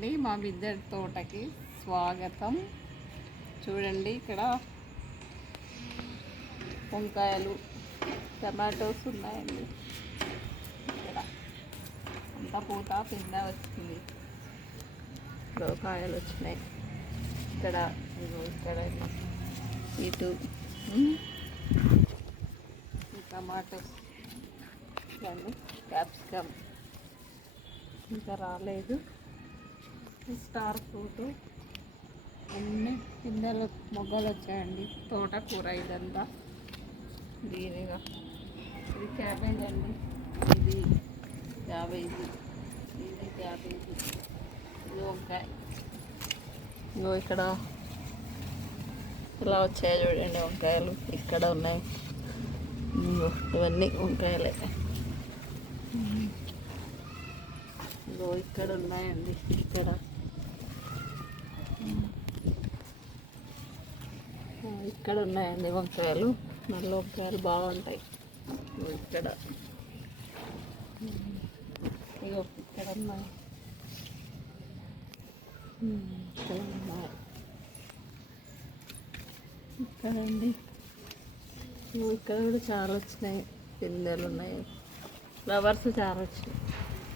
అండి, మా బిద్దె తోటకి స్వాగతం. చూడండి, ఇక్కడ వంకాయలు, టమాటోస్ ఉన్నాయండి. ఇక్కడ అంతా పూత పింద వచ్చింది. కాయలు వచ్చినాయి. ఇక్కడ ఇటు టమాటోస్, క్యాప్సికమ్ ఇంకా రాలేదు. స్టార్ ఫ్రూట్ అన్ని పిందెలు మొగ్గలు వచ్చాయండి. తోటకూర ఇదంతా దీనిగా. ఇది క్యాబేజ్ అండి, ఇది క్యాబేజీ, ఇది క్యాబేజీ, ఇది వంకాయ. ఇంకో ఇక్కడ ఇలా వచ్చాయి చూడండి వంకాయలు. ఇక్కడ ఉన్నాయి, ఇవన్నీ వంకాయలే. ఇక్కడ ఉన్నాయండి. ఇక్కడ ఉన్నాయండి వంకాయలు. నల్ల వంకాయలు బాగుంటాయి. ఇక్కడ ఇక్కడ ఉన్నాయి. ఇక్కడ అండి, ఇక్కడ కూడా చాలా వచ్చినాయి. పిందెలు ఉన్నాయి, ఫ్లవర్స్ చాలా వచ్చినాయి.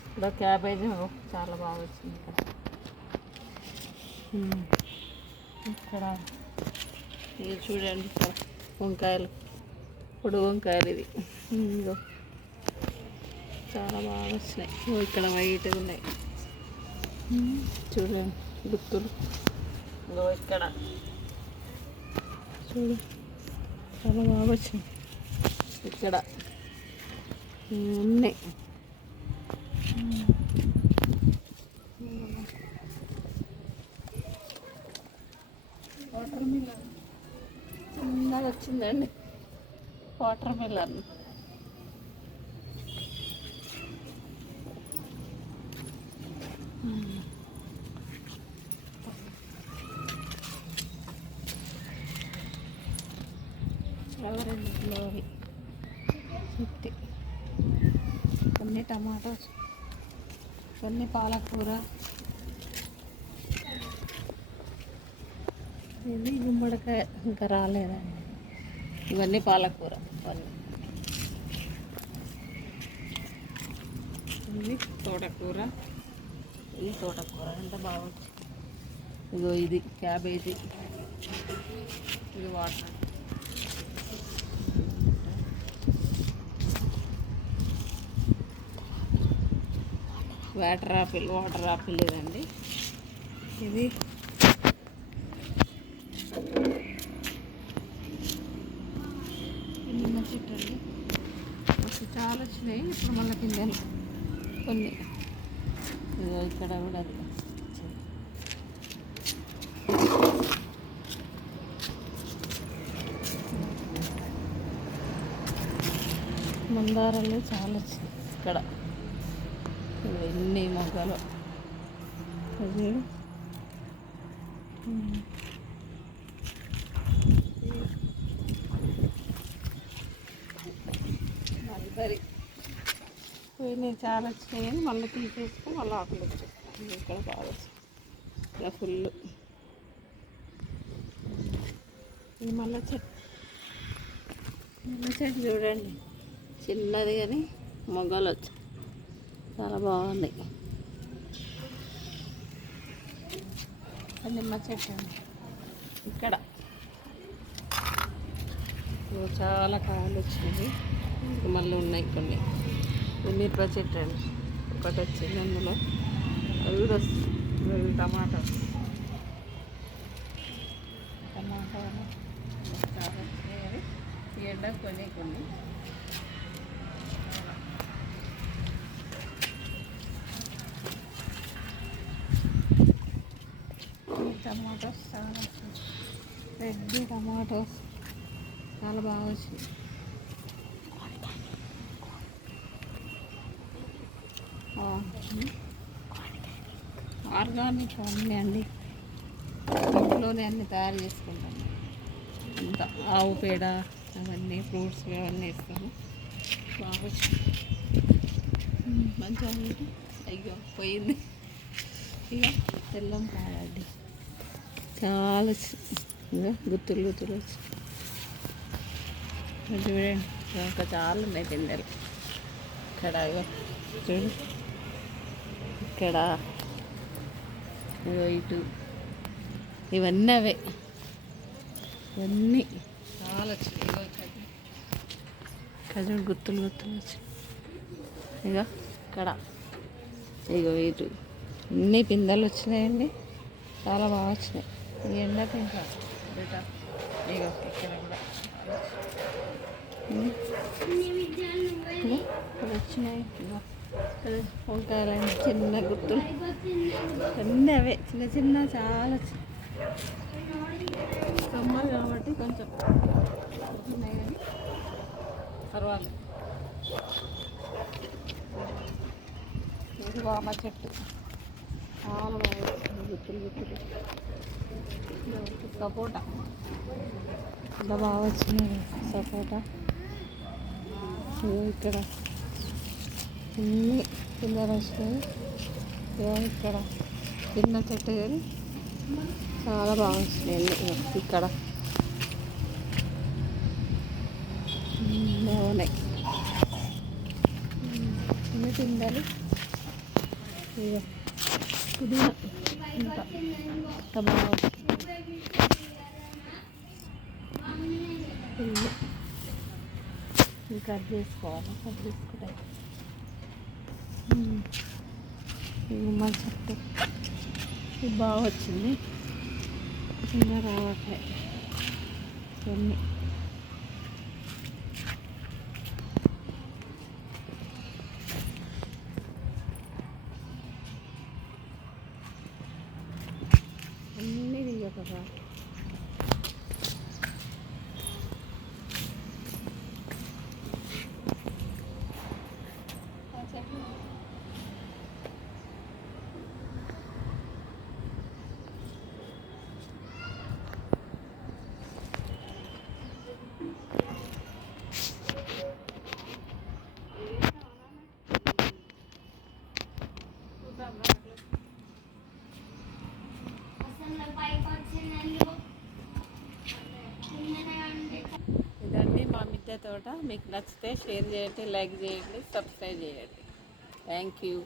ఇక్కడ క్యాబేజీ చాలా బాగా వచ్చింది. ఇక్కడ ఇది చూడండి, ఇక్కడ వంకాయలు, పొడుగు వంకాయలు. ఇది చాలా బాగా వచ్చినాయి. ఇక్కడ వైట్ ఉన్నాయి చూడండి, గుత్తులు. ఇక్కడ చూడు, చాలా బాగా వచ్చినాయి. ఇక్కడ ఉన్నాయి. వాటర్ మిలన్ చిన్నది వచ్చిందండి. వాటర్ మిలన్ ఎవరండి, కొన్ని టమాటోస్, కొన్ని పాలకూర, ఇది గుమ్మడికాయ ఇంకా రాలేదండి. ఇవన్నీ పాలకూర, ఇవన్నీ తోటకూర. ఇది తోటకూర ఎంత బాగుంది. ఇగో ఇది క్యాబేజీ, ఇది వాటర్ వాటర్ ఆపిల్ ఇదండి. ఇది నిమ్మ చెట్టు అండి. అసలు చాలా వచ్చినాయి. ఇప్పుడు మళ్ళీ పిందెలు కొన్ని. ఇక్కడ కూడా అది మందారాలు చాలా వచ్చినాయి. ఇక్కడ ఎన్ని మొగ్గలు. అది మల్బరీ పోయినాయి, చాలా వచ్చినాయి. కానీ మళ్ళీ తీసేసుకొని మళ్ళీ ఆకులు వచ్చాయి. ఇక్కడ బాగా ఇలా ఫుల్. ఇది మళ్ళీ చెట్టు చూడండి, చిన్నది కానీ మొగ్గలు వచ్చాయి. చాలా బాగుంది. నిమ్మ చెట్టు అండి. ఇక్కడ చాలా కాయలు వచ్చినాయి. మళ్ళీ ఉన్నాయి కొన్ని. మిరప చెట్టు అండి, ఒకటి వచ్చింది అందులో. అవి కూడా వస్తుంది. టమాటా చాలా వచ్చినాయి. ఎండ కొన్ని టమాటోస్ చాలా వచ్చినాయి. రెడ్ టమాటోస్ చాలా బాగా వచ్చినాయి. ఆర్గానిక్ అన్నీ అండి, ఇంట్లోనే అన్నీ తయారు చేసుకుంటాము. అంతా ఆవు పేడ అవన్నీ, ఫ్రూట్స్ అవన్నీ వేస్తాము. బాగా మంచిగా అయ్యో పోయింది ఇక. బెల్లం కాదండి, చాలా ఇదిగో గుత్తులు గుత్తులు వచ్చి చూడండి. ఇంకా చాలా ఉన్నాయి పిందెలు. ఇక్కడ ఇగో చూడు, ఇక్కడ ఇగో ఇటు, ఇవన్నీ అవే, ఇవన్నీ చాలా వచ్చినాయి. ఇగో ఇక్కడ చూడు గుత్తులు గుత్తులు వచ్చి, ఇగో ఇక్కడ, ఇగో ఇటు అన్ని పిందెలు వచ్చినాయండి, చాలా బాగా వచ్చినాయి. ఈ ఎండకు ఇంకా బయట ఇగో ఇక్కడ కూడా ఇక్కడ వచ్చినాయి. ఇగో వంకాయలు చిన్న గుత్తులు అన్నీ అవే చిన్న చిన్న చాలా సమ్మర్ కాబట్టి కొంచెం ఉన్నాయి కానీ పర్వాలేదు. ఇది వామ చెట్టు చాలా బాగా గుత్తులు గుత్తులు. సపోటా ఇలా బాగా వచ్చినాయి సపోటా. ఇక్కడ అన్నీ పిందెలు వచ్చినాయి. ఇక్కడ చిన్న చెట్టు కానీ చాలా బాగా వచ్చినాయి. ఇక్కడ బాగున్నాయి చిన్న పిందెలు. ఇక పుదీనా ఇంకా బాగా కట్ చేసుకోవాలి. కట్ చేసుకుంటే గుమ్మడి చెట్టు ఇది బాగా వచ్చింది, కింద రావట్లే ఇవన్నీ. అన్నీ దిగక ఇదండి మా మిద్దె తోట. మీకు నచ్చితే షేర్ చేయండి, లైక్ చేయండి, సబ్స్క్రైబ్ చేయండి. Thank you.